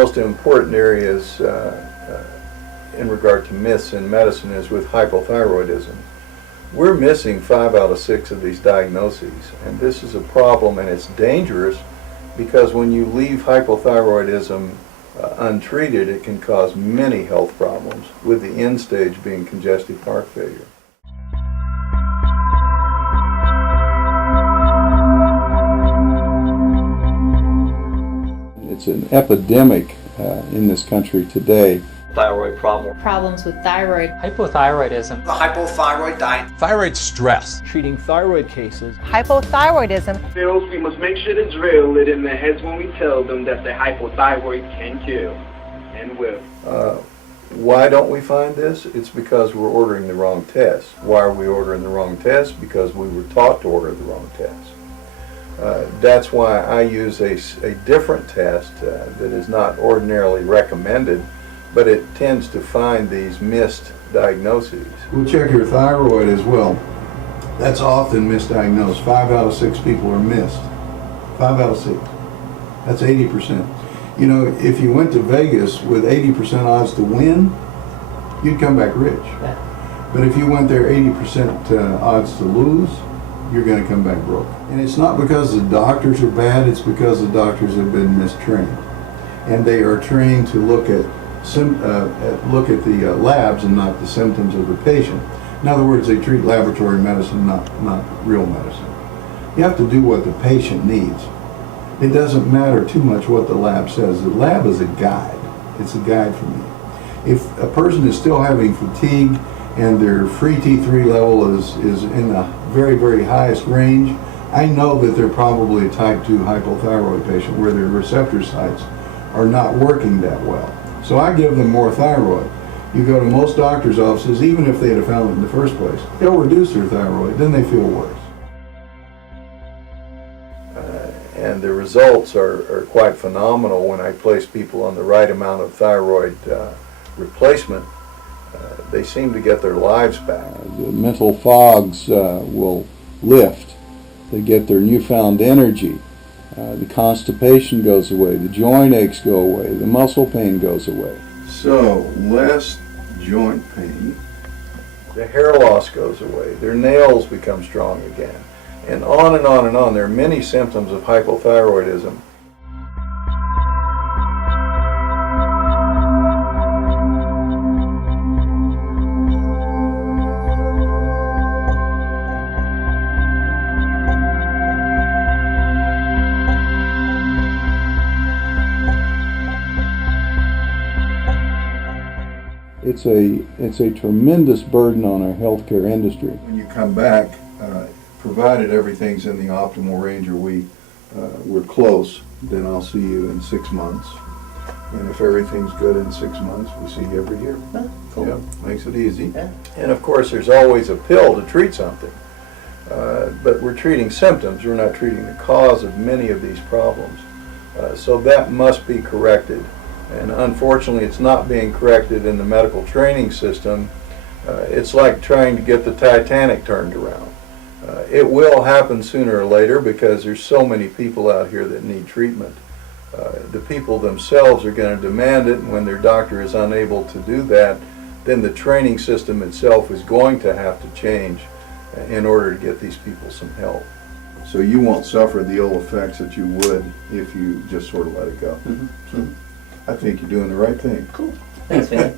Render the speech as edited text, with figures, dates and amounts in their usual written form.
most important areas in regard to myths in medicine is with hypothyroidism. We're missing 5 out of 6 of these diagnoses, and this is a problem, and it's dangerous because when you leave hypothyroidism untreated, it can cause many health problems, with the end stage being congestive heart failure. It's an epidemic in this country today. Thyroid problem. Problems with thyroid. Hypothyroidism. The hypothyroid diet. Thyroid stress. Treating thyroid cases. Hypothyroidism. Pills, we must make sure to drill it in their heads when we tell them that the hypothyroid can kill and will. Why don't we find this? It's because we're ordering the wrong test. Why are we ordering the wrong test? Because we were taught to order the wrong test. That's why I use a different test that is not ordinarily recommended, but it tends to find these missed diagnoses. We'll check your thyroid as well. That's often misdiagnosed. 5 out of 6 people are missed. 5 out of 6. That's 80%. You know, if you went to Vegas with 80% odds to win, you'd come back rich. But if you went there 80% odds to lose, you're going to come back broke. And it's not because the doctors are bad, it's because the doctors have been mistrained. And they are trained to look at the labs and not the symptoms of the patient. In other words, they treat laboratory medicine, not real medicine. You have to do what the patient needs. It doesn't matter too much what the lab says. The lab is a guide. It's a guide for me. If a person is still having fatigue and their free T3 level is in the very, very highest range, I know that they're probably a type 2 hypothyroid patient where their receptor sites are not working that well. So I give them more thyroid. You go to most doctors' offices, even if they'd have found it in the first place, they'll reduce their thyroid, then they feel worse. And the results are quite phenomenal when I place people on the right amount of thyroid replacement. They seem to get their lives back. The mental fogs will lift. They get their newfound energy. The constipation goes away, the joint aches go away, the muscle pain goes away. So, less joint pain, the hair loss goes away, their nails become strong again, and on and on and on. There are many symptoms of hypothyroidism. It's a tremendous burden on our healthcare industry. When you come back, provided everything's in the optimal range or we're close, then I'll see you in 6 months. And if everything's good in 6 months, we see you every year. Cool. Yeah, makes it easy. Yeah. And of course, there's always a pill to treat something. But we're treating symptoms. We're not treating the cause of many of these problems. So that must be corrected. And unfortunately, it's not being corrected in the medical training system. It's like trying to get the Titanic turned around. It will happen sooner or later because there's so many people out here that need treatment. The people themselves are going to demand it, and when their doctor is unable to do that, then the training system itself is going to have to change in order to get these people some help. So you won't suffer the ill effects that you would if you just sort of let it go. Mm-hmm. So I think you're doing the right thing. Cool. Thanks, man.